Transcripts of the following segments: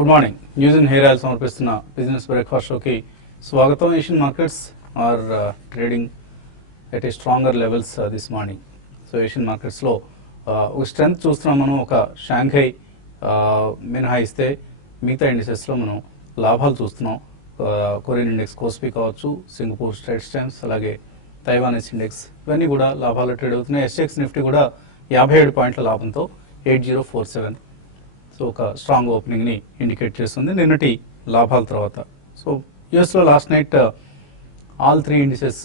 Good morning. News and hair oil సమర్పిస్తున్న business breakfast షోకి స్వాగతం. Asian markets are trading at a stronger levels this morning. So Asian మార్కెట్స్లో ఒక strength చూస్తున్నాం మనం. ఒక షాంఘై మినహాయిస్తే మిగతా ఇండిసెస్లో మనం లాభాలు చూస్తున్నాం. కొరియన్ ఇండెక్స్ కోస్పీ కావచ్చు, సింగపూర్ స్ట్రైట్స్ టైమ్స్, అలాగే తైవానీస్ ఇండెక్స్ ఇవన్నీ కూడా లాభాలు ట్రేడ్ అవుతున్నాయి. ఎస్ఎక్స్ నిఫ్టీ కూడా 57 పాయింట్ల లాభంతో 8047. సో ఒక స్ట్రాంగ్ ఓపెనింగ్ని ఇండికేట్ చేస్తుంది నిన్నటి లాభాల తర్వాత. సో యూఎస్లో last night all 3 indices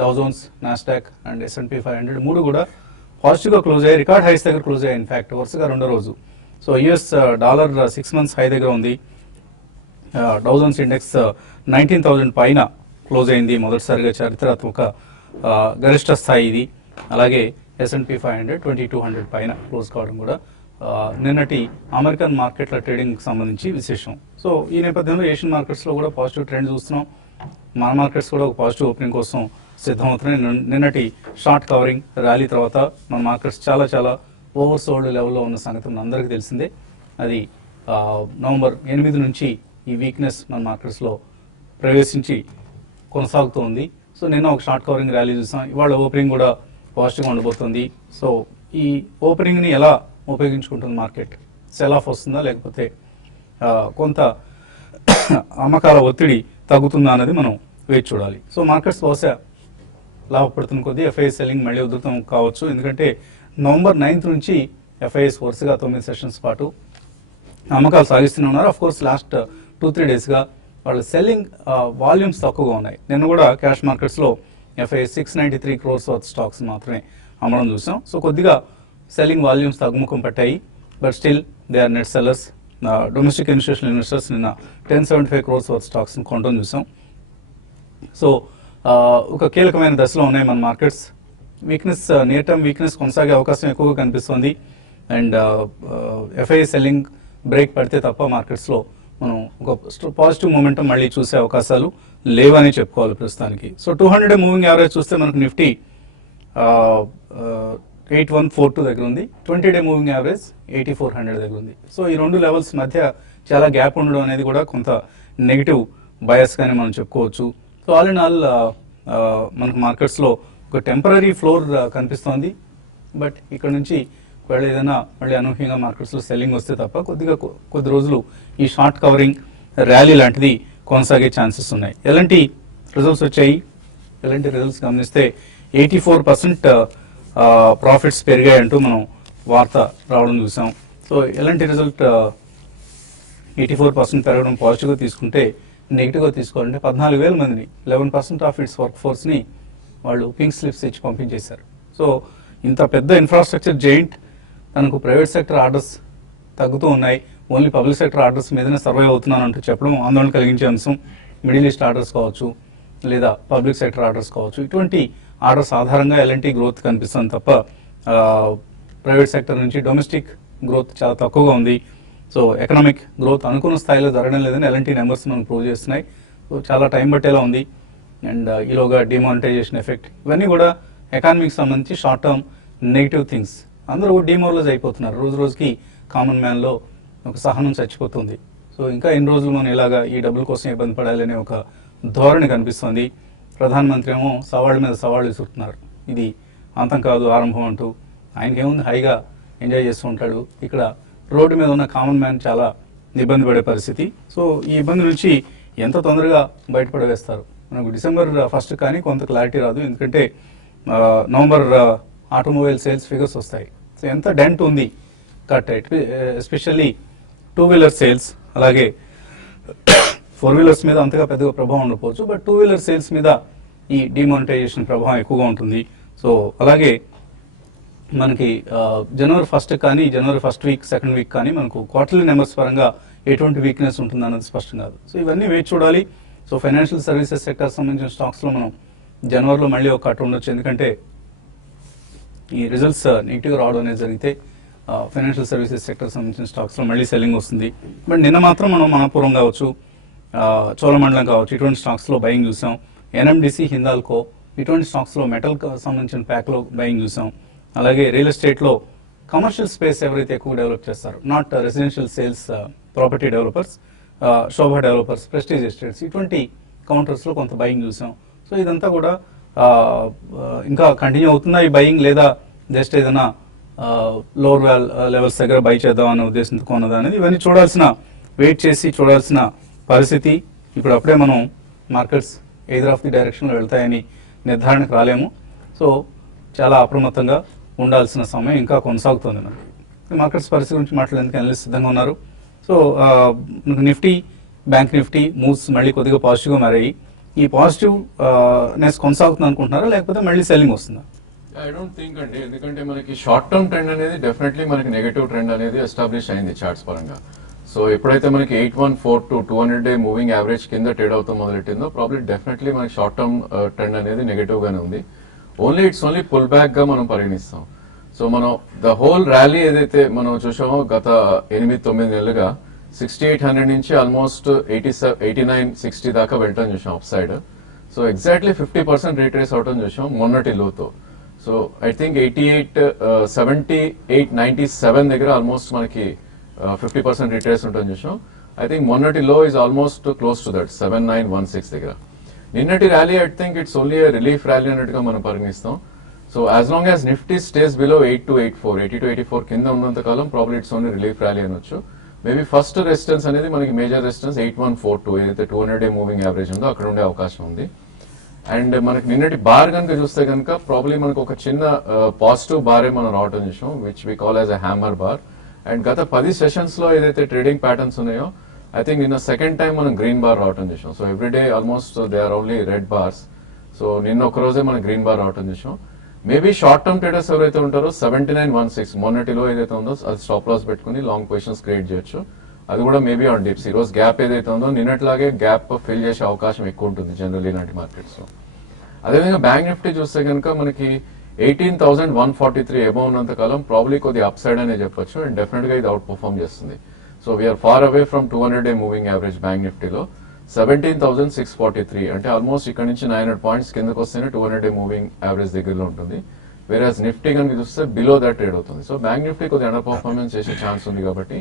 Dow Jones, Nasdaq and S&P 500 మూడు కూడా పాజిటివ్గా క్లోజ్ అయ్యాయి. రికార్డ్ హైస్ దగ్గర క్లోజ్ అయ్యాయి. ఇన్ఫాక్ట్ వరుసగా రెండో రోజు. So US dollar 6 months high దగ్గర ఉంది. డౌ జోన్స్ ఇండెక్స్ 19,000 పైన క్లోజ్ అయింది. మొదటిసారిగా చారిత్రాత్మక గరిష్ట స్థాయి ఇది. అలాగే S&P 500 2200 పైన క్లోజ్ కావడం కూడా నిన్నటి అమెరికన్ మార్కెట్ల ట్రేడింగ్కి సంబంధించి విశేషం. సో ఈ నేపథ్యంలో ఏషియన్ మార్కెట్స్లో కూడా పాజిటివ్ ట్రెండ్ చూస్తున్నాం. మన మార్కెట్స్ కూడా ఒక పాజిటివ్ ఓపెనింగ్ కోసం సిద్ధమవుతున్నాయి. నిన్నటి షార్ట్ కవరింగ్ ర్యాలీ తర్వాత మన మార్కెట్స్ చాలా చాలా ఓవర్ సోల్డ్ లెవెల్లో ఉన్న సంగతి మన అందరికీ తెలిసిందే. అది నవంబర్ 8 నుంచి ఈ వీక్నెస్ మన మార్కెట్స్లో ప్రవేశించి కొనసాగుతూ ఉంది. సో నిన్న ఒక షార్ట్ కవరింగ్ ర్యాలీ చూసాం. ఇవాళ ఓపెనింగ్ కూడా పాజిటివ్గా ఉండబోతుంది. సో ఈ ఓపెనింగ్ని ఎలా ఉపయోగించుకుంటుంది మార్కెట్? సెల్ ఆఫ్ వస్తుందా, లేకపోతే కొంత అమ్మకాల ఒత్తిడి తగ్గుతుందా అనేది మనం వేచి చూడాలి. సో మార్కెట్స్ బహుశా లాభపడుతున్న కొద్దీ ఎఫ్ఐఎస్ సెల్లింగ్ మళ్ళీ ఉధృతం కావచ్చు. ఎందుకంటే నవంబర్ 9 నుంచి ఎఫ్ఐఎస్ వరుసగా 9 సెషన్స్ పాటు అమ్మకాలు సాగిస్తూనే ఉన్నారు. అఫ్ కోర్స్ లాస్ట్ 2-3 డేస్గా వాళ్ళ సెల్లింగ్ వాల్యూమ్స్ తక్కువగా ఉన్నాయి. నిన్న కూడా క్యాష్ మార్కెట్స్లో ఎఫ్ఐఎస్ 693 crores వర్త్ స్టాక్స్ మాత్రమే అమ్మడం చూసాం. సో కొద్దిగా సెల్లింగ్ వాల్యూమ్స్ తగ్గుముఖం పట్టాయి. But still they are net sellers. Domestic institutional investors నిన్న 1075 crores వర్త్ స్టాక్స్ని కొనడం చూసాం. సో ఒక కీలకమైన దశలో ఉన్నాయి మన markets. Weakness, near term weakness కొనసాగే అవకాశం ఎక్కువగా కనిపిస్తుంది. అండ్ ఎఫ్ఐఐ సెల్లింగ్ బ్రేక్ పడితే తప్ప మార్కెట్స్లో మనం ఒక పాజిటివ్ మూమెంటం మళ్ళీ చూసే అవకాశాలు లేవని చెప్పుకోవాలి ప్రస్తుతానికి. సో 200 మూవింగ్ యావరేజ్ చూస్తే మనకు నిఫ్టీ 8142 దగ్గర ఉంది. 20-day మూవింగ్ యావరేజ్ 8400 దగ్గర ఉంది. సో ఈ రెండు లెవెల్స్ మధ్య చాలా గ్యాప్ ఉండడం అనేది కూడా కొంత నెగిటివ్ బయస్ గానే మనం చెప్పుకోవచ్చు. సో ఆల్ ఇన్ ఆల్ మనకు మార్కెట్స్లో ఒక టెంపరీ ఫ్లోర్ కనిపిస్తోంది. బట్ ఇక్కడ నుంచి ఒకవేళ ఏదైనా మళ్ళీ అనూహ్యంగా మార్కెట్స్లో సెల్లింగ్ వస్తే తప్ప కొద్ది రోజులు ఈ షార్ట్ కవరింగ్ ర్యాలీ లాంటిది కొనసాగే ఛాన్సెస్ ఉన్నాయి. ఎలాంటి రిజల్ట్స్ వచ్చాయి? ఎలాంటి రిజల్ట్స్ గమనిస్తే 84% ప్రాఫిట్స్ పెరిగాయంటూ మనం వార్త రావడం చూసాం. సో ఎలాంటి రిజల్ట్? 84% పెరగడం పాజిటివ్గా తీసుకుంటే, నెగిటివ్గా తీసుకోవాలంటే 14,000 మందిని, 11% ఆఫ్ ఇట్స్ వర్క్ ఫోర్స్ని వాళ్ళు పింక్ స్లిప్స్ ఇచ్చి పంపించేశారు. సో ఇంత పెద్ద ఇన్ఫ్రాస్ట్రక్చర్ జైంట్ తనకు ప్రైవేట్ సెక్టర్ ఆర్డర్స్ తగ్గుతూ ఉన్నాయి, ఓన్లీ పబ్లిక్ సెక్టర్ ఆర్డర్స్ మీదనే సర్వైవ్ అవుతున్నాను అంటూ చెప్పడం ఆందోళన కలిగించే అంశం. మిడిల్ ఈస్ట్ ఆర్డర్స్ కావచ్చు, లేదా పబ్లిక్ సెక్టర్ ఆర్డర్స్ కావచ్చు, ఇటువంటి ఆర్డర్స్ ఆధారంగా ఎలాంటి గ్రోత్ కనిపిస్తుంది తప్ప ప్రైవేట్ సెక్టర్ నుంచి డొమెస్టిక్ గ్రోత్ చాలా తక్కువగా ఉంది. సో ఎకనామిక్ గ్రోత్ అనుకున్న స్థాయిలో జరగడం లేదని ఎలాంటి నెంబర్స్ మనం ప్రూవ్ చేస్తున్నాయి. సో చాలా టైం పట్టేలా ఉంది. అండ్ ఈలోగా డిమానిటైజేషన్ ఎఫెక్ట్, ఇవన్నీ కూడా ఎకానమీకి సంబంధించి షార్ట్ టర్మ్ నెగిటివ్ థింగ్స్. అందరూ డిమోరలైజ్ అయిపోతున్నారు. రోజు రోజుకి కామన్ మ్యాన్లో ఒక సహనం చచ్చిపోతుంది. సో ఇంకా ఎన్ని రోజులు మనం ఇలాగా ఈ డబ్బుల కోసం ఇబ్బంది పడాలనే ఒక ధోరణి కనిపిస్తుంది. ప్రధానమంత్రి ఏమో సవాళ్ళ మీద సవాళ్ళు విసురుతున్నారు. ఇది అంతం కాదు, ఆరంభం అంటూ. ఆయనకేముంది, హాయిగా ఎంజాయ్ చేస్తూ ఉంటాడు. ఇక్కడ రోడ్డు మీద ఉన్న కామన్ మ్యాన్ చాలా ఇబ్బంది పడే పరిస్థితి. సో ఈ ఇబ్బంది నుంచి ఎంత తొందరగా బయటపడవేస్తారు? మనకు December 1 కానీ కొంత క్లారిటీ రాదు. ఎందుకంటే నవంబర్ ఆటోమొబైల్ సేల్స్ ఫిగర్స్ వస్తాయి. సో ఎంత డెంట్ ఉంది కట్, ఎస్పెషల్లీ 2-wheeler సేల్స్, అలాగే 4-wheelers మీద అంతగా పెద్దగా ప్రభావం ఉండకపోవచ్చు. బట్ 2-wheeler సేల్స్ మీద ఈ డిమానిటైజేషన్ ప్రభావం ఎక్కువగా ఉంటుంది. సో అలాగే మనకి January 1 కానీ, January 1st week, 2nd week కానీ మనకు క్వార్టర్లీ నెంబర్స్ పరంగా ఎటువంటి వీక్నెస్ ఉంటుంది అన్నది స్పష్టం కాదు. సో ఇవన్నీ వేచి చూడాలి. సో ఫైనాన్షియల్ సర్వీసెస్ సెక్టర్ సంబంధించిన స్టాక్స్లో మనం జనవరిలో మళ్ళీ ఒక కట్ ఉండొచ్చు. ఎందుకంటే ఈ రిజల్ట్స్ నెగిటివ్గా రావడం అనేది జరిగితే ఫైనాన్షియల్ సర్వీసెస్ సెక్టర్ సంబంధించిన స్టాక్స్లో మళ్ళీ సెల్లింగ్ వస్తుంది. బట్ నిన్న మాత్రం మనం మనపూర్వం కావచ్చు, చోళమండలం కావచ్చు, ఇటువంటి స్టాక్స్లో బయింగ్ చూసాం. NMDC, హిందాల్కో, ఇటువంటి స్టాక్స్లో మెటల్ సంబంధించిన ప్యాక్లో బయింగ్ చూసాం. అలాగే రియల్ ఎస్టేట్లో కమర్షియల్ స్పేస్ ఎవరైతే ఎక్కువ డెవలప్ చేస్తారో, not residential sales property developers, Shobha developers, prestige estates, ఇటువంటి కౌంటర్స్లో కొంత బయింగ్ చూసాం. సో ఇదంతా కూడా ఇంకా కంటిన్యూ అవుతుందా ఈ బయింగ్, లేదా జస్ట్ ఏదైనా లోవర్ లెవెల్స్ దగ్గర బై చేద్దాం అనే ఉద్దేశంతో కొన్నదా అనేది ఇవన్నీ వెయిట్ చేసి చూడాల్సిన పరిస్థితి. ఇప్పుడు అప్పుడే మనం మార్కెట్స్ ఎయిదర్ ఆఫ్ ది డైరెక్షన్లో వెళ్తాయని నిర్ధారణకు రాలేము. సో చాలా అప్రమత్తంగా ఉండాల్సిన సమయం ఇంకా కొనసాగుతుంది. మనకి మార్కెట్స్ పరిస్థితి గురించి మాట్లాడేందుకు అనలిస్ట్ సిద్ధంగా ఉన్నారు. So Nifty, bank Nifty moves మళ్ళీ కొద్దిగా పాజిటివ్గా మారాయి. ఈ పాజిటివ్ నెస్ కొనసాగుతుంది అనుకుంటున్నారా, లేకపోతే మళ్ళీ సెల్లింగ్ వస్తుందా? ఐ డోంట్ థింక్ అండి, ఎందుకంటే మనకి షార్ట్ టర్మ్ ట్రెండ్ అనేది డెఫినెట్లీ మనకి నెగటివ్ ట్రెండ్ అనేది ఎస్టాబ్లిష్ అయింది చార్ట్స్ పరంగా. సో ఎప్పుడైతే మనకి 8142 200-డే మూవింగ్ యావరేజ్ కింద ట్రేడ్ అవుతూ మొదలెట్టిందో ప్రాబ్లీ డెఫినెట్లీ మనకి షార్ట్ టర్మ్ ట్రెండ్ అనేది నెగటివ్ గానే ఉంది. ఇట్స్ ఓన్లీ పుల్ బ్యాక్ గా మనం పరిగణిస్తాం. సో మనం ద హోల్ ర్యాలీ ఏదైతే మనం చూసామో గత 8-9 నెలలుగా 6800 నుంచి ఆల్మోస్ట్ 89-60 దాకా వెళ్ళటం చూసాం up side. So exactly 50% retrace అవటం చూసాం మొన్నటి లోతో. సో ఐ థింక్ 78-97 దగ్గర ఆల్మోస్ట్ మనకి 50% రిట్రేస్ ఉంటుంది చూసాం. ఐ థింక్ మొన్నటి లో is almost close to that 7916 దగ్గర. నిన్నటి rally I think it's only relief rally అన్నట్టుగా మనం పరిగణిస్తాం. So as long as Nifty stays below 8284 80-84 కింద ఉన్నంత కాలం probably it's only relief rally అనొచ్చు. మేబీ ఫస్ట్ రెసిస్టెన్స్ అనేది మనకి మేజర్ రెసిస్టెన్స్ 8142 ఏదైతే 200-డే మూవింగ్ యావరేజ్ ఉందో అక్కడ ఉండే అవకాశం ఉంది. అండ్ మనకి నిన్నటి బార్ కనుక చూస్తే కనుక ప్రాబ్లీ మనకు ఒక చిన్న పాజిటివ్ బారే మనం రావటం చూసాం, which we call as a hammer bar. And గత 10 సెషన్స్ లో ఏదైతే ట్రేడింగ్ ప్యాటర్న్స్ ఉన్నాయో ఐ థింక్ నిన్న సెకండ్ టైం మనం గ్రీన్ బార్ రావటం చూసాం. So everyday almost they are only red bars. So నిన్న ఒక రోజే మనం గ్రీన్ బార్ రావటం చూసాం. మేబీ షార్ట్ టర్మ్ ట్రేడర్స్ ఎవరైతే ఉంటారో 7916 మొన్నటిలో ఏదైతే ఉందో అది స్టాప్ లాస్ పెట్టుకుని లాంగ్ పొజిషన్స్ క్రియేట్ చేయొచ్చు. అది కూడా మేబీ ఆన్ డిప్స్. ఈ రోజు గ్యాప్ ఏదైతే ఉందో నిన్నట్లాగే గ్యాప్ ఫిల్ చేసే అవకాశం ఎక్కువ ఉంటుంది జనరల్ ఇలాంటి మార్కెట్స్ లో. అదేవిధంగా బ్యాంక్ నిఫ్టీ చూస్తే కనుక మనకి 18,143 అబౌవ్ ఉన్నంత కాలం ప్రాబ్లీ కొద్ది అప్ సైడ్ అనే చెప్పొచ్చు. అండ్ డెఫినెట్ గా ఇది అవుట్ పర్ఫార్మ్ చేస్తుంది. So we're far away from 200-డే మూవింగ్ యావరేజ్ బ్యాంక్ నిఫ్టీలో 17,643 అంటే ఆల్మోస్ట్ ఇక్కడ నుంచి 900 పాయింట్స్ కిందకు వస్తేనే 200-డే మూవింగ్ యావరేజ్ దగ్గరలో ఉంటుంది. వేరేస్ నిఫ్టీ కనుక చూస్తే బిలో దట్ ట్రేడ్ అవుతుంది. సో బ్యాంక్ నిఫ్టీ కొద్దిగా అండర్ పర్ఫార్మెన్స్ చేసే ఛాన్స్ ఉంది కాబట్టి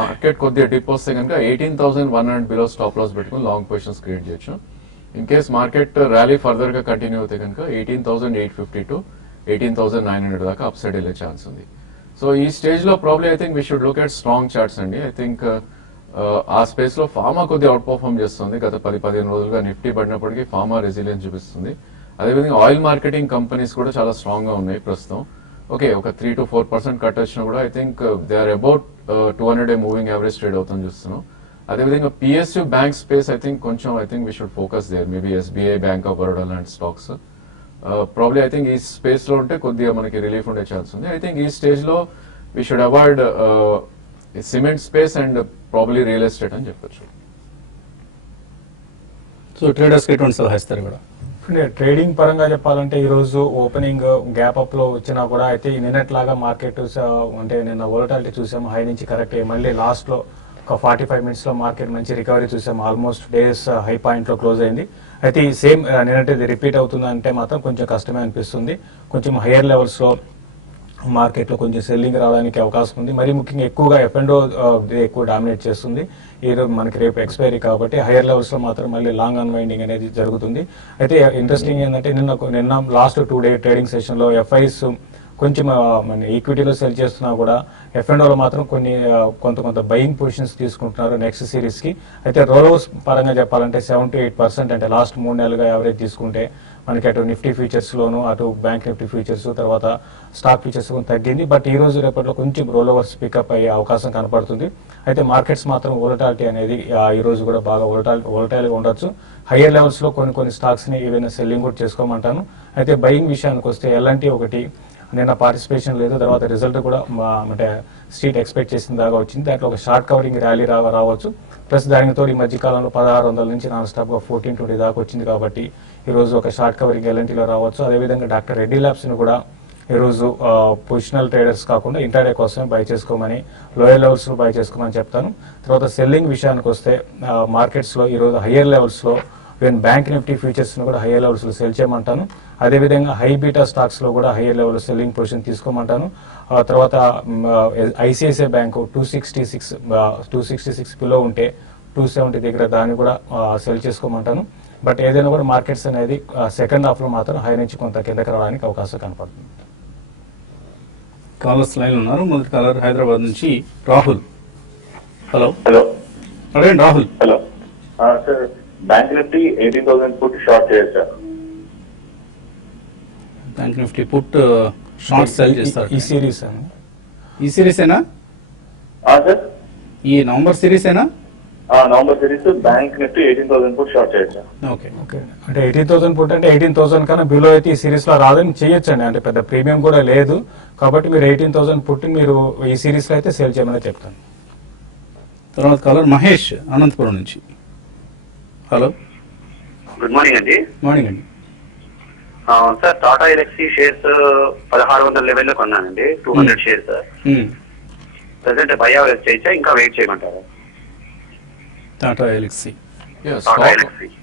మార్కెట్ కొద్దిగా డిప్ వస్తే కనుక 18,100 బిలో స్టాప్ లాస్ పెట్టుకుని లాంగ్ పొజిషన్స్ క్రియేట్ చేయొచ్చు. In case market rally further గా కంటిన్యూ అవుతే కనుక 18,850 to 18,900 దాకా అప్ సైడ్ వెళ్ళే ఛాన్స్ ఉంది. సో ఈ స్టేజ్ లో probably I think we should look at strong charts అండి. ఐ థింక్ ఆ స్పేస్ లో ఫార్మా కొద్దిగా అవుట్ పర్ఫార్మ్ చేస్తుంది. గత 10-15 రోజులుగా నిఫ్టీ పడినప్పటికీ ఫార్మా రెసిలియన్స్ చూపిస్తుంది. అదేవిధంగా ఆయిల్ మార్కెటింగ్ కంపెనీస్ కూడా చాలా స్ట్రాంగ్ గా ఉన్నాయి ప్రస్తుతం. ఓకే, ఒక 3 to 4% కట్ వచ్చినా కూడా I think they are about 200-డే మూవింగ్ యావరేజ్ ట్రేడ్ అవుతాం చూస్తున్నాం. అదేవిధంగా PSU bank space I think we should focus there. Maybe SBI, bank of Baroda లాంటి స్టాక్స్ ప్రాబ్లీ ఐ థింక్ ఈ స్పేస్ లో ఉంటే కొద్దిగా మనకి రిలీఫ్ ఉండే ఛాన్స్ ఉంది. ఐ థింక్ ఈ స్టేజ్ లో we should avoid cement space and probably real estate అని చెప్పొచ్చు. సో ట్రేడర్స్ ఎటువంటి సలహా ఇస్తారు కూడా? ట్రేడింగ్ పరంగా చెప్పాలంటే ఈ రోజు ఓపెనింగ్ గ్యాప్ అప్ లో వచ్చినా కూడా అయితే నిన్నట్లాగా మార్కెట్ అంటే నిన్న వోలటాలిటీ చూసాము, హై నుంచి కరెక్ట్ అయ్యి మళ్ళీ లాస్ట్ లో ఒక 45 మినిట్స్ లో మార్కెట్ మంచి రికవరీ చూసాము. ఆల్మోస్ట్ డేస్ హై పాయింట్ లో క్లోజ్ అయింది. అయితే ఈ సేమ్ నిన్నటి రిపీట్ అవుతుందంటే మాత్రం కొంచెం కష్టమే అనిపిస్తుంది. కొంచెం హైయర్ లెవెల్స్ లో మార్కెట్ లో కొంచెం సెల్లింగ్ రావడానికి అవకాశం ఉంది. మరి ముఖ్యంగా ఎక్కువగా F&O ఎక్కువ డామినేట్ చేస్తుంది. ఈ రోజు మనకి రేపు ఎక్స్పైరీ కాబట్టి హైయర్ లెవెల్స్ లో మాత్రం మళ్ళీ లాంగ్ అన్వైండింగ్ అనేది జరుగుతుంది. అయితే ఇంట్రెస్టింగ్ ఏంటంటే నిన్న లాస్ట్ 2-డే ట్రేడింగ్ సెషన్ లో FIs కొంచెం మన ఈక్విటీలో సెల్ చేస్తున్నా కూడా F&Oలో మాత్రం కొంత బయింగ్ పొజిషన్స్ తీసుకుంటున్నారు నెక్స్ట్ సిరీస్ కి. అయితే రోలోస్ పరంగా చెప్పాలంటే 7 to 8% అంటే లాస్ట్ 3 నెలలుగా యావరేజ్ తీసుకుంటే మనకి అటు నిఫ్టీ ఫ్యూచర్స్ లోను అటు బ్యాంక్ నిఫ్టీ ఫ్యూచర్స్ తర్వాత స్టాక్ ఫ్యూచర్స్ తగ్గింది. బట్ ఈ రోజు రేపట్లో కొంచెం రోలోవర్స్ పికప్ అయ్యే అవకాశం కనపడుతుంది. అయితే మార్కెట్స్ మాత్రం వోలటాలిటీ అనేది ఈ రోజు కూడా బాగా వోలటైల్గా ఉండొచ్చు. హైయర్ లెవెల్స్ లో కొన్ని స్టాక్స్ ని ఏదైనా సెల్లింగ్ కూడా చేసుకోమంటాను. అయితే బయింగ్ విషయానికి వస్తే ఎలాంటి ఒకటి నిన్న పార్టిసిపేషన్ లేదు, తర్వాత రిజల్ట్ కూడా అంటే స్ట్రీట్ ఎక్స్పెక్ట్ చేసిన దాకా వచ్చింది. దాంట్లో ఒక షార్ట్ కవరింగ్ ర్యాలీ రావచ్చు. ప్లస్ దానితో ఈ మధ్య కాలంలో 1600 నుంచి నాన్ స్టాప్ గా 1420 దాకా వచ్చింది కాబట్టి ఈ రోజు ఒక షార్ట్ కవరింగ్ ఎల్ఎన్టీలో రావచ్చు. అదేవిధంగా డాక్టర్ రెడ్డి ల్యాబ్స్ ని కూడా ఈ రోజు పొజిషనల్ ట్రేడర్స్ కాకుండా ఇంటర్డే కోసమే బై చేసుకోమని, లోయర్ లెవెల్స్ లో బై చేసుకోమని చెప్తాను. తర్వాత సెల్లింగ్ విషయానికి వస్తే మార్కెట్స్ లో ఈ రోజు హైయర్ లెవెల్స్ లో ఈవెన్ బ్యాంక్ నిఫ్టీ ఫ్యూచర్స్ని కూడా హైయర్ లెవెల్స్లో సెల్ చేయమంటాను. అదేవిధంగా హై బీటా స్టాక్స్లో కూడా హైయర్ లెవెల్లో సెల్లింగ్ పొజిషన్ తీసుకోమంటాను. ఆ తర్వాత ఐసిఐసిఐ బ్యాంకు 266 బిలో ఉంటే 270 దగ్గర దాన్ని కూడా సెల్ చేసుకోమంటాను. బట్ ఏదైనా కూడా మార్కెట్స్ అనేది సెకండ్ హాఫ్లో మాత్రం హై నుంచి కొంత కిందకి రావడానికి అవకాశం కనపడుతుంది. కాలర్స్ లైన్ ఉన్నారు. మొదటి కాలర్ హైదరాబాద్ నుంచి రాహుల్. హలో హలో అడగండి Rahul. Hello sir, bank Nifty 18,000 put short చేయొచ్చు sir. Bank Nifty put short sell చేస్తారు. ఈ సిరీస్ ఈ సిరీసేనా? సార్ ఈ నవంబర్ సిరీసేనా? November series bank Nifty 18,000 put short చేయొచ్చు. ఓకే ఓకే, అంటే 18,000 పుట్ అంటే 18,000 కన్నా బిలో అయితే ఈ సిరీస్ లో రాదని చేయొచ్చండి. అంటే పెద్ద ప్రీమియం కూడా లేదు కాబట్టి మీరు 18,000 పుట్ మీరు ఈ సిరీస్ లో అయితే సేల్ చేయమని చెప్తాను. తర్వాత కాలర్ మహేష్ అనంతపురం నుంచి. హలో గుడ్ మార్నింగ్ అండి. మార్నింగ్ అండి. సార్ టాటా ఎలక్సీ షేర్స్ 1600 లెవెల్లో కొన్నానండి, 200 షేర్స్. ప్రెసెంట్ బై చేయొచ్చా, ఇంకా వెయిట్ చేయమంటారా? టాటా ఎలక్సీ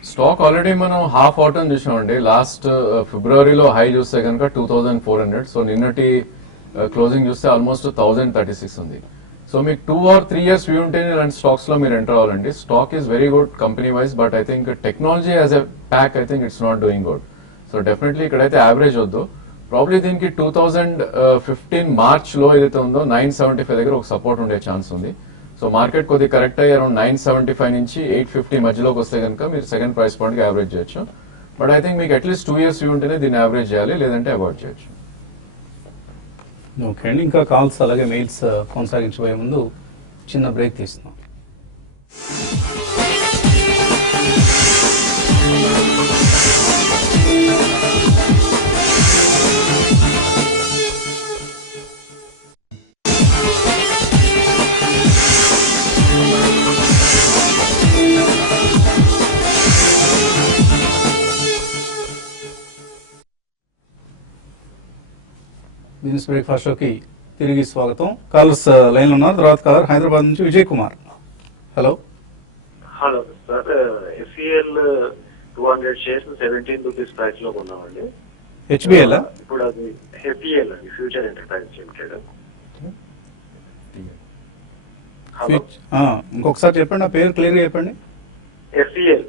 స్టాక్ ఆల్రెడీ మనం హాఫ్ అవుట్ చూసామండి. లాస్ట్ ఫిబ్రవరిలో హై చూస్తే కనుక 2400. సో నిన్నటి క్లోజింగ్ చూస్తే ఆల్మోస్ట్ 1036 ఉంది. సో మీకు 2 or 3 years వ్యూ ఉంటే ఇలాంటి స్టాక్స్ లో మీరు ఎంటర్ అవ్వాలండి. Stock is very good company wise, but I think technology as a pack I think it's not doing good. So definitely ఇక్కడైతే యావరేజ్ వద్దు. ప్రాబ్లీ దీనికి 2015 మార్చ్ లో ఏదైతే ఉందో 975 దగ్గర ఒక సపోర్ట్ ఉండే ఛాన్స్ ఉంది. సో మార్కెట్ కొద్దిగా కరెక్ట్ అయ్యి అరౌండ్ 975 నుంచి 850 మధ్యలోకి వస్తే కనుక మీరు సెకండ్ ప్రైస్ పాయింట్ కి యావరేజ్ చేయొచ్చు. బట్ ఐ థింక్ మీకు అట్లీస్ట్ 2 years వ్యూ ఉంటేనే దీన్ని యావరేజ్ చేయాలి, లేదంటే అవాయిడ్ చేయొచ్చు. ఓకే అండి. ఇంకా కాల్స్ అలాగే మెయిల్స్ కొనసాగించబోయే ముందు చిన్న బ్రేక్ తీస్తున్నాం. బిజినెస్ బ్రేక్ఫాస్ట్ షోకి తిరిగి స్వాగతం. కాలర్స్ లైన్ ఉన్నారు. తర్వాత కాలర్ హైదరాబాద్ నుంచి Vijay Kumar. Hello hello sir, FEL 200 shares 17 rupees price లో కొన్నామండి. హెచ్బిఎల్ ఇప్పుడు అది ఎఫ్ఈఎల్ అండి, ఫ్యూచర్ ఎంటర్ప్రైజ్ లిమిటెడ్. హలో, ఇంకొకసారి చెప్పండి, ఆ పేరు క్లియర్ గా చెప్పండి. FEL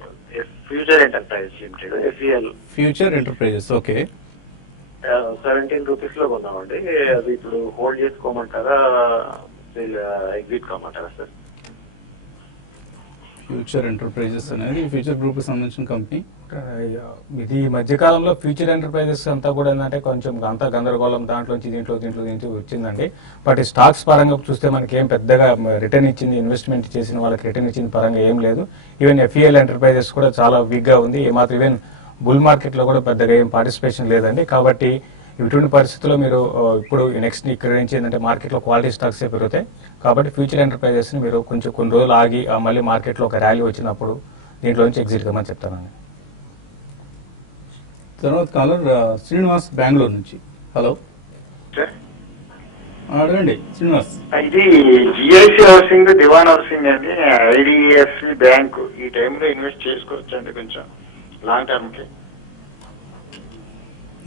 future enterprise limited, FEL future enterprises. Okay, 17 rupees లో కొన్నామండి. అది ఇప్పుడు హోల్డ్ చేసుకోమంటారా, ఎగ్జిట్ కామంటారా సార్? ఫ్యూచర్ ఎంటర్ప్రైజెస్ అనేది ఫ్యూచర్ గ్రూప్ కి సంబంధించిన కంపెనీ. ఇది ఈ మధ్యకాలంలో ఫ్యూచర్ ఎంటర్ప్రైజెస్ అంతా కూడా ఏంటంటే కొంచెం అంతా గందరగోళం దాంట్లోంచి దీంట్లో వచ్చిందండి. బట్ ఈ స్టాక్స్ పరంగా చూస్తే మనకి ఏం పెద్దగా రిటర్న్ ఇచ్చింది, ఇన్వెస్ట్మెంట్ చేసిన వాళ్ళకి రిటర్న్ ఇచ్చింది పరంగా ఏం లేదు. ఈవెన్ ఎఫ్ఈఎల్ ఎంటర్ప్రైజెస్ కూడా చాలా వీక్ గా ఉంది. ఏమాత్రం ఈవెన్ బుల్ మార్కెట్ లో కూడా పెద్దగా ఏం పార్టిసిపేషన్ లేదండి. కాబట్టి ఇటువంటి పరిస్థితుల్లో మీరు ఇప్పుడు నెక్స్ట్ ఇక్కడ నుంచి ఏంటంటే మార్కెట్లో క్వాలిటీ స్టాక్స్ పెరుగుతాయి. కాబట్టి ఫ్యూచర్ ఎంటర్ప్రైజెస్ ని మీరు కొంచెం కొన్ని రోజులు ఆగి మళ్ళీ మార్కెట్లో ఒక ర్యాలీ వచ్చినప్పుడు దీంట్లో నుంచి ఎగ్జిట్ కమని చెప్తానండి. తర్వాత కాలర్ శ్రీనివాస్ బెంగళూరు నుంచి. హలో అడగండి శ్రీనివాస్. ఇది జిఐసి హౌసింగ్, దివాన్ హౌసింగ్ అండి, ఐడిఎఫ్సి బ్యాంక్ ఈ టైంలో ఇన్వెస్ట్ చేసుకోవచ్చు అండి కొంచెం లాంగ్ టర్మ్ కి.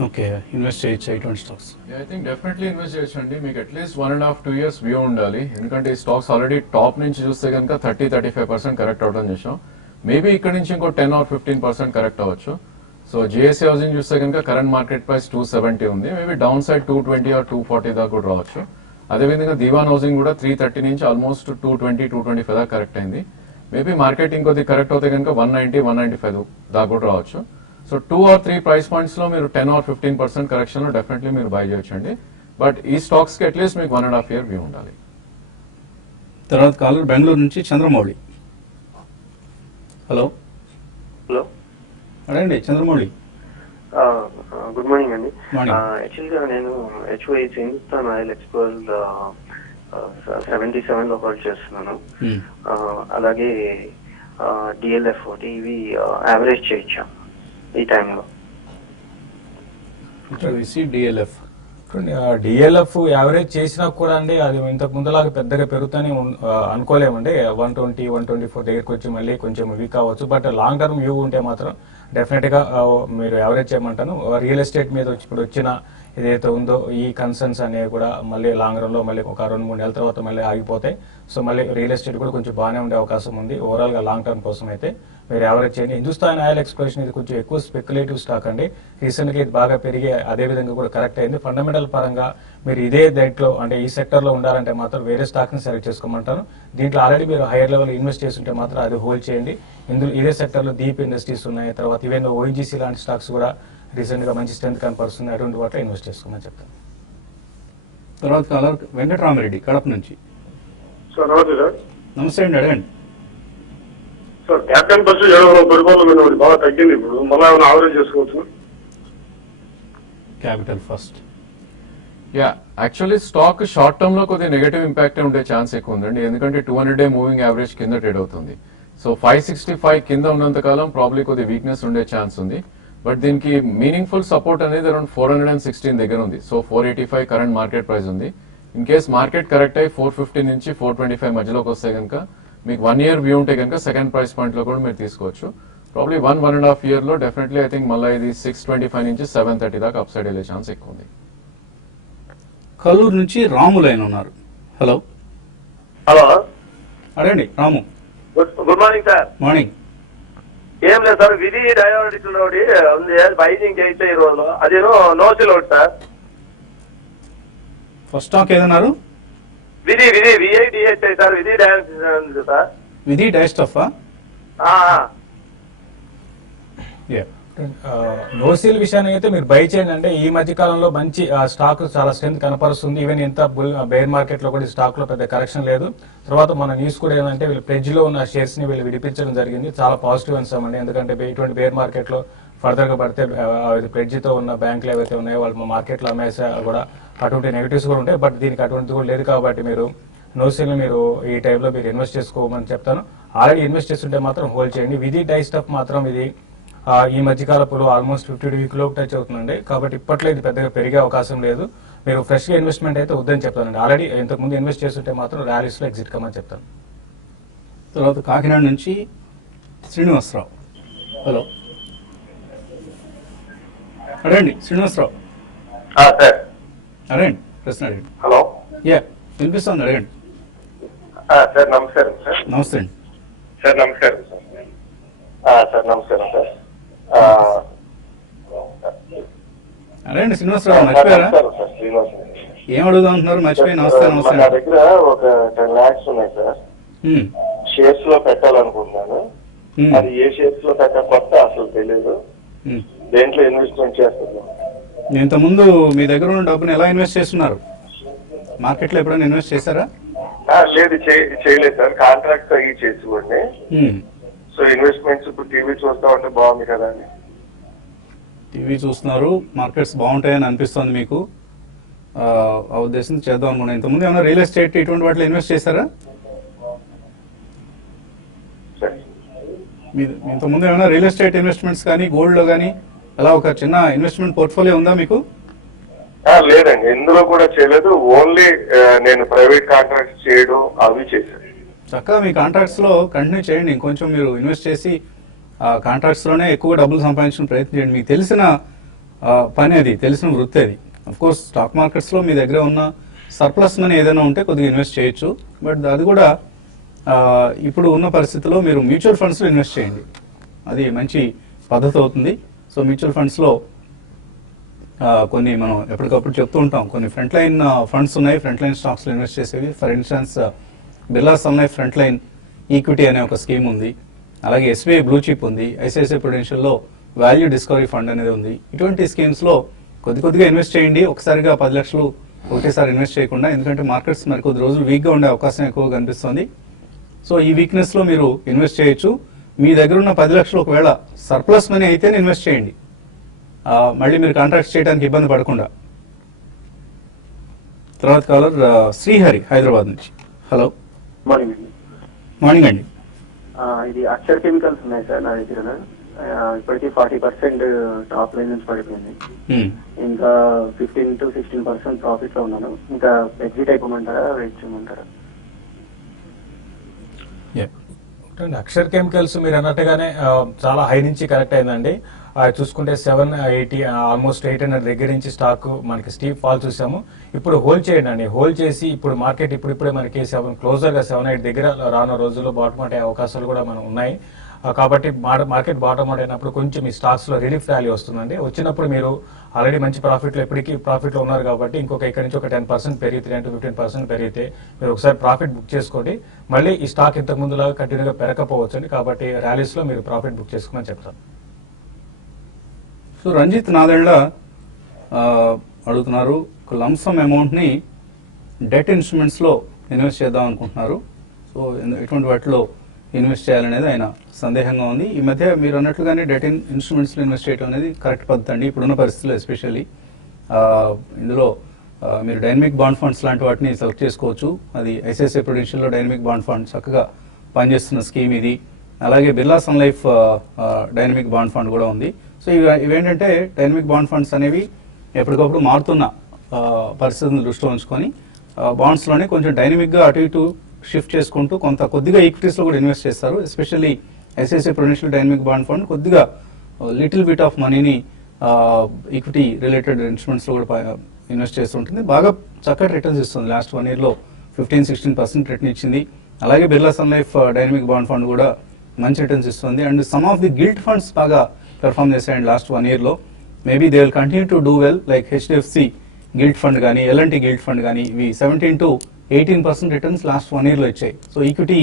ఓకే, ఇన్వెస్ట్ చేయొచ్చు ఇటువంటి stocks? I think definitely invest చేయొచ్చు అండి. మీకు అట్లీస్ట్ 1.5-2 years వ్యూ ఉండాలి. ఎందుకంటే ఈ స్టాక్స్ ఆల్రెడీ టాప్ నుంచి చూస్తే కనుక 30-35% కరెక్ట్ అవడం చూసాం. మేబీ ఇక్కడ నుంచి ఇంకో 10 or 15% కరెక్ట్ అవ్వచ్చు. సో జిఎస్సి హౌసింగ్ చూస్తే కనుక కరెంట్ మార్కెట్ ప్రైస్ 270 ఉంది. మేబీ డౌన్ సైడ్ 220 or 240 దాకా కూడా రావచ్చు. అదేవిధంగా దివాన్ హౌసింగ్ కూడా 330 నుంచి ఆల్మోస్ట్ 220-225 దాకా కరెక్ట్ అయింది. మేబీ మార్కెట్ ఇంకొద్ది కరెక్ట్ అవుతే కనుక 190-195 దాకా కూడా రావచ్చు. సో 2 or 3 ప్రైస్ పాయింట్స్ లో మీరు 10 or 15% కరెక్షన్ లో డెఫినెట్లీ మీరు బై చేయొచ్చండి. బట్ ఈ స్టాక్స్ కి అట్లీస్ట్ మీకు 1.5 year వ్యూ ఉండాలి. తర్వాత కాలర్ బెంగళూరు నుంచి చంద్రమౌళి. హలో హలో అడగండి చంద్రమౌళి. గుడ్ మార్నింగ్ అండి. మార్నింగ్. యాక్చువల్గా నేను హెచ్ఓఐసి హిందుస్థాన్ ఆయిల్ ఎక్స్పోర్ట్ 77 లో హోల్డ్ చేస్తున్నాను. అలాగే డిఎల్ఎఫ్ ఒకటి, ఇవి యావరేజ్ చేయొచ్చా ఈ టైంలో? డిఎల్ఎఫ్ డిఎల్ఎఫ్ యావరేజ్ చేసినా కూడా అండి అది ఇంతకు ముందులాగా పెద్దగా పెరుగుతానే అనుకోలేమండి. 120, 124 దగ్గరికి వచ్చి మళ్ళీ కొంచెం వీక్ అవ్వచ్చు. బట్ లాంగ్ టర్మ్ వ్యూ ఉంటే మాత్రం డెఫినెట్గా మీరు యావరేజ్ చేయమంటాను. రియల్ ఎస్టేట్ మీద ఇప్పుడు వచ్చిన ఏదైతే ఉందో ఈ కన్సర్న్స్ అనేవి కూడా మళ్ళీ లాంగ్ రన్లో మళ్ళీ ఒక 2-3 నెలల తర్వాత మళ్ళీ ఆగిపోతాయి. సో మళ్ళీ రియల్ ఎస్టేట్ కూడా కొంచెం బాగానే ఉండే అవకాశం ఉంది. ఓవరాల్గా లాంగ్ టర్మ్ కోసం అయితే మీరు యావరేజ్ చేయండి. హిందుస్థాన్ ఆయిల్ ఎక్స్ప్లోరేషన్ ఇది కొంచెం ఎక్కువ స్పెక్యులేటివ్ స్టాక్ అండి. రీసెంట్గా ఇది బాగా పెరిగి అదే విధంగా కూడా కరెక్ట్ అయింది. ఫండమెంటల్ పరంగా మీరు ఇదే డైట్లో అంటే ఈ సెక్టర్లో ఉండాలంటే మాత్రం వేరే స్టాక్ని సెలెక్ట్ చేసుకోమంటాను. దీంట్లో ఆల్రెడీ మీరు హైయర్ లెవెల్ ఇన్వెస్ట్ చేస్తుంటే మాత్రం అది హోల్డ్ చేయండి. ఇందులో ఇదే సెక్టర్లో దీప్ ఇండస్ట్రీస్ ఉన్నాయి, తర్వాత ఈవెన్ ఓఎన్జీసీ లాంటి స్టాక్స్ కూడా రీసెంట్గా మంచి స్ట్రెంత్ కనపరుస్తుంది. అటువంటి వాటిలో ఇన్వెస్ట్ చేసుకోమని చెప్తాను. తర్వాత కాలర్ వెంకటరామరెడ్డి కడప నుంచి. సార్ నమస్తే సార్. నమస్తే అండి, అడగండి. సార్ క్యాప్టెన్ బస్సు 700 పెట్టుకోవాలి, బాగా తగ్గింది. ఇప్పుడు మళ్ళీ ఏమైనా ఆవరేజ్ చేసుకోవచ్చు? Capital first. Yeah, actually stock short term లో కొద్దిగా నెగటివ్ ఇంపాక్ట్ ఉండే ఛాన్స్ ఎక్కువ ఉందండి. ఎందుకంటే 200-day మూవింగ్ యావరేజ్ కింద ట్రేడ్ అవుతుంది. సో 565 కింద ఉన్నంత కాలం ప్రాబ్లీ కొద్దిగా వీక్నెస్ ఉండే ఛాన్స్ ఉంది. బట్ దీనికి మీనింగ్ఫుల్ సపోర్ట్ అనేది అరౌండ్ 416 దగ్గర ఉంది. సో 485 కరెంట్ మార్కెట్ ప్రైస్ ఉంది. ఇన్ కేస్ మార్కెట్ కరెక్ట్ అయ్యి 450 నుంచి 425 మధ్యలోకి వస్తే కనుక మీకు 1 year వ్యూ ఉంటే కనుక సెకండ్ ప్రైస్ పాయింట్ లో కూడా మీరు తీసుకోవచ్చు. ప్రాబ్లీ 1.5 year లో డెఫినెట్లీ ఐ థింక్ మళ్ళీ ఇది 625 నుంచి 730 దాకా అప్ సైడ్ వెళ్ళే ఛాన్స్ ఎక్కువ ఉంది. కలూరు నుంచి రాము లైన్ ఉన్నారు. హలో హలో, అడగండి Ramu. Good morning sir. Morning. ఏం లేదు సార్, విధి డయాబెటిక్స్ ఒకటి ఉంది, బైజింగ్ చేయితే ఈ రోజు అదేనో నోసిల్ ఒకటి సార్. ఫస్ట్ స్టాక్ ఏదన్నారు? Vidhi V I D H I sir, Vidhi diabetics sir. Vidhi dyestuff. నోసీల్ విషయాన్ని అయితే మీరు బై చేయండి. అంటే ఈ మధ్య కాలంలో మంచి స్టాక్ చాలా స్ట్రెంత్ కనపరుస్తుంది. ఈవెన్ ఇంత బేర్ మార్కెట్ లో కూడా స్టాక్ లో పెద్ద కరెక్షన్ లేదు. తర్వాత మన న్యూస్ కూడా ఏంటంటే వీళ్ళు ప్లెడ్జ్ లో ఉన్న షేర్స్ ని వీళ్ళు విడిపించడం జరిగింది. చాలా పాజిటివ్ అండి. ఎందుకంటే ఇటువంటి బేర్ మార్కెట్ లో ఫర్దర్ గా పడితే ప్లెడ్జ్ తో ఉన్న బ్యాంకులు ఏవైతే ఉన్నాయో వాళ్ళు మార్కెట్ లో అమ్మేసా కూడా అటువంటి నెగిటివ్స్ కూడా ఉంటాయి. బట్ దీనికి అటువంటిది కూడా లేదు కాబట్టి మీరు నోసీల్ ని మీరు ఈ టైంలో మీరు ఇన్వెస్ట్ చేసుకోమని చెప్తాను. ఆల్రెడీ ఇన్వెస్ట్ చేస్తుంటే మాత్రం హోల్డ్ చేయండి. విధి డైస్టఫ్ మాత్రం ఇది ఈ మధ్యకాలంలో ఆల్మోస్ట్ 50 వీక్ లో టచ్ అవుతుందండి. కాబట్టి ఇప్పట్లో ఇది పెద్దగా పెరిగే అవకాశం లేదు. మీరు ఫ్రెష్ గా ఇన్వెస్ట్మెంట్ అయితే వద్దని చెప్తానండి. ఆల్రెడీ ఇంతకుముందు ఇన్వెస్ట్ చేస్తుంటే మాత్రం ర్యాలీస్ లో ఎగ్జిట్ కమ్మని చెప్తాను. తర్వాత కాకినాడ నుంచి శ్రీనివాసరావు. హలో అడగండి శ్రీనివాసరావు. సార్ అడగండి, ప్రశ్న అడగండి. హలో, వినిపిస్తుంది, అడగండి. సార్ నమస్కారం సార్. నమస్తే అండి. సార్ నమస్కారం సార్. సార్ నమస్కారం సార్. అడగండి శ్రీనివాసరావు. మర్చిపోయారా? ఏం అడుగుదాం అంటున్నారు? మర్చిపోయి నమస్తే నమస్తే. నా దగ్గర ఒక 10 lakhs ఉన్నాయి సార్. షేర్స్ లో పెట్టాలనుకుంటున్నాను. అది ఏ షేర్స్ లో పెట్టకపోతే అసలు తెలియదు. దేంట్లో ఇన్వెస్ట్మెంట్ చేస్తున్నాను. ఇంతకుముందు మీ దగ్గర ఉన్న డబ్బుని ఎలా ఇన్వెస్ట్ చేస్తున్నారు? మార్కెట్లో ఎప్పుడైనా ఇన్వెస్ట్ చేశారా? లేదు, చేయలేదు సార్. కాంట్రాక్ట్ అయ్యి చేసుకోండి. సో ఇన్వెస్ట్మెంట్స్ ఇప్పుడు టీవీ చూస్తా ఉంటే బాగుంది కదా అని. టీవీ చూస్తున్నారు, మార్కెట్స్ బాగుంటాయని అనిపిస్తుంది మీకు, ఆ ఉద్దేశం చేద్దాం అనుకున్నాను. ఇంతకుముందు ఏమైనా రియల్ ఎస్టేట్ ఇటువంటి వాటిలో ఇన్వెస్ట్ చేశారా? మీరు ఇంతకుముందు ఏమైనా రియల్ ఎస్టేట్ ఇన్వెస్ట్మెంట్స్ కానీ గోల్డ్లో కానీ అలా ఒక చిన్న ఇన్వెస్ట్మెంట్ పోర్ట్ఫోలియో ఉందా మీకు? లేదండి, ఇందులో కూడా చేయలేదు. ఓన్లీ నేను ప్రైవేట్ కాంట్రాక్ట్స్ చేయడం అవి చేశాను. చక్కగా మీ కాంట్రాక్ట్స్లో కంటిన్యూ చేయండి. ఇంకొంచెం మీరు ఇన్వెస్ట్ చేసి ఆ కాంట్రాక్ట్స్లోనే ఎక్కువ డబ్బులు సంపాదించిన ప్రయత్నం చేయండి. మీకు తెలిసిన పని అది, తెలిసిన వృత్తి అది. అఫ్కోర్స్ స్టాక్ మార్కెట్స్లో మీ దగ్గర ఉన్న సర్ప్లస్ మనీ ఏదైనా ఉంటే కొద్దిగా ఇన్వెస్ట్ చేయొచ్చు. బట్ అది కూడా ఇప్పుడు ఉన్న పరిస్థితిలో మీరు మ్యూచువల్ ఫండ్స్లో ఇన్వెస్ట్ చేయండి, అది మంచి పద్ధతి అవుతుంది. సో మ్యూచువల్ ఫండ్స్లో కొన్ని మనం ఎప్పటికప్పుడు చెప్తూ ఉంటాం, కొన్ని ఫ్రంట్ లైన్ ఫండ్స్ ఉన్నాయి, ఫ్రంట్ లైన్ స్టాక్స్లో ఇన్వెస్ట్ చేసేవి. For instance Birla sun Life front line equity అనే ఒక స్కీమ్ ఉంది. అలాగే ఎస్బీఐ బ్లూ చిప్ ఉంది. ఐసిఐసిఐ ప్రుడెన్షియల్లో వాల్యూ డిస్కవరీ ఫండ్ అనేది ఉంది. ఇటువంటి స్కీమ్స్లో కొద్దిగా ఇన్వెస్ట్ చేయండి. ఒకసారిగా 10 లక్షలు ఒకేసారి ఇన్వెస్ట్ చేయకుండా, ఎందుకంటే మార్కెట్స్ మరి కొద్ది రోజులు వీక్గా ఉండే అవకాశం ఎక్కువ కనిపిస్తుంది. సో ఈ వీక్నెస్లో మీరు ఇన్వెస్ట్ చేయొచ్చు. మీ దగ్గర ఉన్న 10 లక్షలు ఒకవేళ సర్ప్లస్ మనీ అయితేనే ఇన్వెస్ట్ చేయండి, మళ్ళీ మీరు కాంట్రాక్ట్స్ చేయడానికి ఇబ్బంది పడకుండా. తర్వాత కాలర్ శ్రీహరి హైదరాబాద్ నుంచి. Hello morning. మార్నింగ్ అండి. ఇది అక్షర్ కెమికల్స్ ఉన్నాయి సార్ నా దగ్గర. ఇప్పటికీ 40% టాప్ లైన్ నుంచి పడిపోయింది. ఇంకా 15 to 16% ప్రాఫిట్ లో ఉన్నాను. ఇంకా ఎగ్జిట్ అయిపోమంటారా, వెయిట్ చేయమంటారా? అక్షర్ కెమికల్స్ మీరు అన్నట్టుగానే చాలా హై నుంచి కరెక్ట్ అయిందండి. చూసుకుంటే 780 ఆల్మోస్ట్ 800 దగ్గర నుంచి స్టాక్ మనకి స్టీప్ ఫాల్ చూసాము. ఇప్పుడు హోల్డ్ చేయండి అండి. హోల్డ్ చేసి ఇప్పుడు మార్కెట్ ఇప్పుడిప్పుడే మనకి 780 దగ్గర రానున్న రోజుల్లో బాటమ్ అయ్యే అవకాశాలు కూడా మనం ఉన్నాయి. కాబట్టి మార్కెట్ బాటమ్ అవుట్ అయినప్పుడు కొంచెం ఈ స్టాక్స్ లో రిలీఫ్ ర్యాలీ వస్తుందండి. వచ్చినప్పుడు మీరు ఆల్రెడీ మంచి ప్రాఫిట్ లో ఇప్పటికీ ప్రాఫిట్ లో ఉన్నారు కాబట్టి ఇంకొక ఇక్కడ నుంచి ఒక 10% పెరిగితే 10-15% పెరిగితే మీరు ఒకసారి ప్రాఫిట్ బుక్ చేసుకోండి. మళ్ళీ ఈ స్టాక్ ఇంతకు ముందులాగా కంటిన్యూగా పెరగకపోవచ్చు అండి. కాబట్టి ర్యాలీస్ లో మీరు ప్రాఫిట్ బుక్ చేసుకోమని చెప్తాను. సో రంజిత్ నాదెళ్ల అడుగుతున్నారు, ఒక లంసమ్ అమౌంట్ని డెట్ ఇన్స్ట్రుమెంట్స్లో ఇన్వెస్ట్ చేద్దాం అనుకుంటున్నారు. సో ఎటువంటి వాటిలో ఇన్వెస్ట్ చేయాలనేది ఆయన సందేహంగా ఉంది. ఈ మధ్య మీరు అన్నట్లుగానే డెట్ ఇన్స్ట్రుమెంట్స్లో ఇన్వెస్ట్ చేయడం అనేది కరెక్ట్ పద్ధతి అండి ఇప్పుడున్న పరిస్థితుల్లో. ఎస్పెషల్లీ ఇందులో మీరు డైనమిక్ బాండ్ ఫండ్స్ లాంటి వాటిని సెలెక్ట్ చేసుకోవచ్చు. అది ఐసిఐసిఐ ప్రుడెన్షియల్లో డైనమిక్ బాండ్ ఫండ్ చక్కగా పనిచేస్తున్న స్కీమ్ ఇది. అలాగే Birla sun life dynamic bond fund కూడా ఉంది. సో ఇవేంటంటే డైనమిక్ బాండ్ ఫండ్స్ అనేవి ఎప్పటికప్పుడు మారుతున్న పరిస్థితులను దృష్టిలో ఉంచుకొని బాండ్స్లోనే కొంచెం డైనమిక్గా అటు ఇటు షిఫ్ట్ చేసుకుంటూ కొద్దిగా ఈక్విటీస్లో కూడా ఇన్వెస్ట్ చేస్తారు. Especially ICICI Prudential dynamic bond fund కొద్దిగా లిటిల్ బిట్ ఆఫ్ మనీని ఈక్విటీ రిలేటెడ్ ఇన్స్ట్రుమెంట్స్లో కూడా ఇన్వెస్ట్ చేస్తుంటుంది. బాగా చక్కటి రిటర్న్స్ ఇస్తుంది. లాస్ట్ 1 yearలో 15-16% రిటర్న్ ఇచ్చింది. అలాగే Birla sun life dynamic bond fund కూడా మంచి రిటర్న్స్ ఇస్తుంది. And some of the gilt funds బాగా పెర్ఫామ్ చేశాయండి లాస్ట్ 1 yearలో. Maybe they will continue to do well, like HDFC gilt fund కానీ ఎల్ఎన్టీ గిల్ట్ ఫండ్ కానీ ఇవి 17-18% రిటర్న్స్ లాస్ట్ 1 yearలో ఇచ్చాయి. సో ఈక్విటీ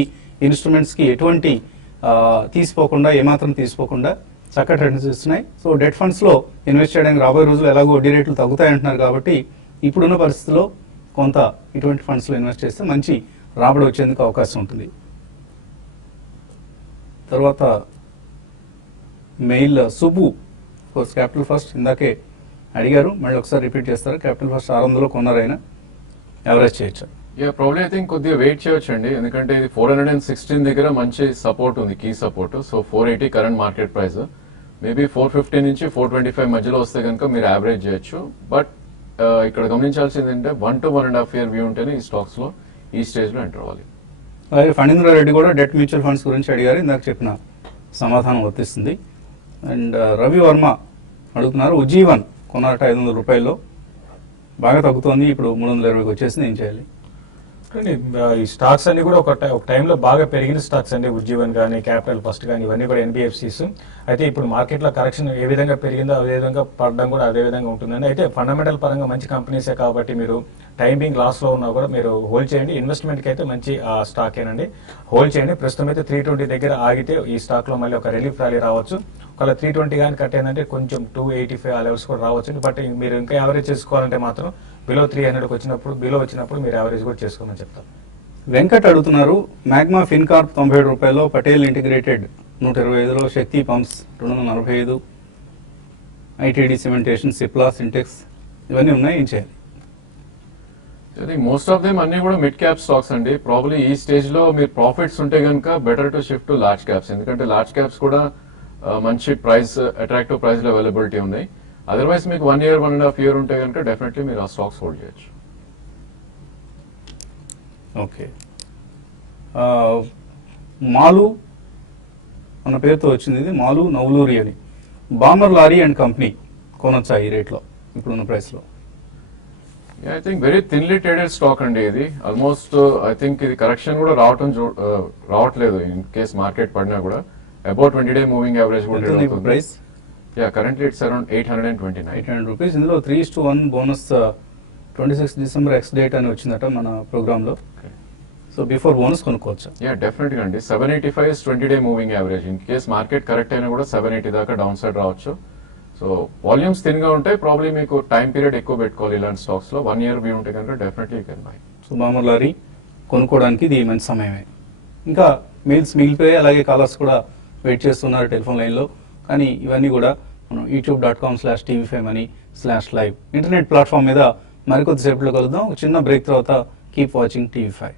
ఇన్స్ట్రుమెంట్స్కి ఎటువంటి తీసిపోకుండా ఏమాత్రం తీసిపోకుండా చక్కటి రిటర్న్స్ ఇస్తున్నాయి. సో డెట్ ఫండ్స్లో ఇన్వెస్ట్ చేయడానికి రాబోయే రోజులు ఎలాగో వడ్డీ రేట్లు తగ్గుతాయంటున్నారు కాబట్టి ఇప్పుడున్న పరిస్థితుల్లో కొంత ఇటువంటి ఫండ్స్లో ఇన్వెస్ట్ చేస్తే మంచి రాబడి వచ్చేందుకు అవకాశం ఉంటుంది. తర్వాత mail Subbu course Capital First ఇందాకే అడిగారు, మళ్ళీ ఒకసారి రిపీట్ చేస్తారు. క్యాపిటల్ ఫస్ట్ 600లో కొన్నారైనా ఎవరేజ్ చేయొచ్చు? ప్రాబ్లీ ఐ థింక్ కొద్దిగా వెయిట్ చేయొచ్చండి, ఎందుకంటే ఇది 416 దగ్గర మంచి సపోర్ట్ ఉంది, key support. So 480 current market price, maybe 450 నుంచి 425 మధ్యలో వస్తే కనుక మీరు యావరేజ్ చేయొచ్చు. బట్ ఇక్కడ గమనించాల్సింది ఏంటంటే 1 to 1.5 year వ్యూ ఉంటేనే ఈ స్టాక్స్ లో ఈ స్టేజ్ లో ఎంటర్ అవ్వాలి. అలాగే ఫణీంద్ర రెడ్డి కూడా డెట్ మ్యూచువల్ ఫండ్స్ గురించి అడిగారు, ఇందాక చెప్పిన సమాధానం వర్తిస్తుంది. అండ్ రవి వర్మ అడుగుతున్నారు, ఉజ్జీవన్ కొన్నారట 500 రూపాయల్లో, బాగా తగ్గుతోంది, ఇప్పుడు 320కి వచ్చేసింది, ఏం చేయాలి? ఈ స్టాక్స్ అన్ని కూడా ఒక టైంలో బాగా పెరిగిన స్టాక్స్ అండి. ఉజ్జీవన్ కానీ క్యాపిటల్ ఫస్ట్ కానీ ఇవన్నీ కూడా ఎన్బిఎఫ్సిస్. అయితే ఇప్పుడు మార్కెట్లో కరెక్షన్ ఏ విధంగా పెరిగిందో అదే విధంగా పడడం కూడా అదే విధంగా ఉంటుందండి. అయితే ఫండమెంటల్ పరంగా మంచి కంపెనీసే కాబట్టి మీరు టైమింగ్ లాస్లో ఉన్నా కూడా మీరు హోల్డ్ చేయండి. ఇన్వెస్ట్మెంట్కి అయితే మంచి స్టాక్ ఏనండి, హోల్డ్ చేయండి. ప్రస్తుతం అయితే 320 దగ్గర ఆగితే ఈ స్టాక్లో మళ్ళీ ఒక రిలీఫ్ ర్యాలీ రావచ్చు. ఒకవేళ 320 కానీ కట్ అయిందంటే కొంచెం 285 ఆ లెవెల్స్ కూడా రావచ్చు. బట్ మీరు ఇంకా యావరేజ్ చేసుకోవాలంటే మాత్రం బిలో 300కి వచ్చినప్పుడు వచ్చినప్పుడు మీరు యావరేజ్ కూడా చేసుకోమని చెప్తారు. వెంకట్ అడుగుతున్నారు, మ్యాగ్మా ఫిన్కార్ప్ 97 రూపాయల్లో, పటేల్ ఇంటిగ్రేటెడ్ 125లో, Shakti pumps 245, ITD cementation, Cipla, Sintex ఇవన్నీ ఉన్నాయి, ఏం చేయాలి? I think most of them అన్ని కూడా మిడ్ క్యాప్ స్టాక్స్ అండి. ప్రాబ్లీ ఈ స్టేజ్ లో మీరు ప్రాఫిట్స్ ఉంటే కనుక better to shift to large caps, ఎందుకంటే లార్జ్ క్యాప్స్ కూడా మంచి ప్రైస్, అట్రాక్టివ్ ప్రైస్ లో అవైలబిలిటీ ఉన్నాయి. అదర్వైజ్ మీకు 1 year 1.5 year ఉంటే కనుక డెఫినెట్లీ మీరు ఆ స్టాక్స్ హోల్డ్ చేయొచ్చు. ఓకే, మాలు అన్న పేరుతో వచ్చింది ఇది, మాలు నవలూరి అని. బామర్ లారీ అండ్ కంపెనీ కొనొచ్చా ఈ రేట్లో ఇప్పుడున్న ప్రైస్లో? I think very thinly traded stock అండి ఇది. ఆల్మోస్ట్ ఐ థింక్ ఇది కరెక్షన్ కూడా రావట్లేదు. ఇన్ కేస్ మార్కెట్ పడినా కూడా అబౌట్ 20-day మూవింగ్ యావరేజ్ కూడా price. Currently it's around 829 rupees. ఇందులో 3:1 బోనస్ 26 December ఎక్స్ డేట్ అని వచ్చిందట మన ప్రోగ్రామ్ లో. సో బిఫోర్ బోనస్ కొనుక్కోవచ్చు. డెఫినెట్ గా అండి. 785 is 20-day moving average. In case market correct అయినా కూడా 780 దాకా డౌన్ సైడ్ రావచ్చు. సో వాల్యూమ్స్ థిన్ గా ఉంటాయి, ప్రాబ్లీ మీకు టైం పీరియడ్ ఎక్కువ పెట్టుకోవాలి ఇలాంటి స్టాక్స్ లో. 1 year వ్యూ ఉంటే కనుక definitely you can buy. So Balmer lorry కొనుక్కోవడానికి ఇది మంచి సమయమే. ఇంకా మెయిల్స్ మిగిలిపోయాయి, అలాగే కాలర్స్ కూడా వెయిట్ చేస్తున్నారు టెలిఫోన్ లైన్లో. కానీ ఇవన్నీ కూడా మనం youtube.com/tv5 అని /live ఇంటర్నెట్ ప్లాట్ఫామ్ మీద మరికొద్దిసేపట్లో కలుద్దాం. చిన్న బ్రేక్ తర్వాత కీప్ వాచింగ్ TV5.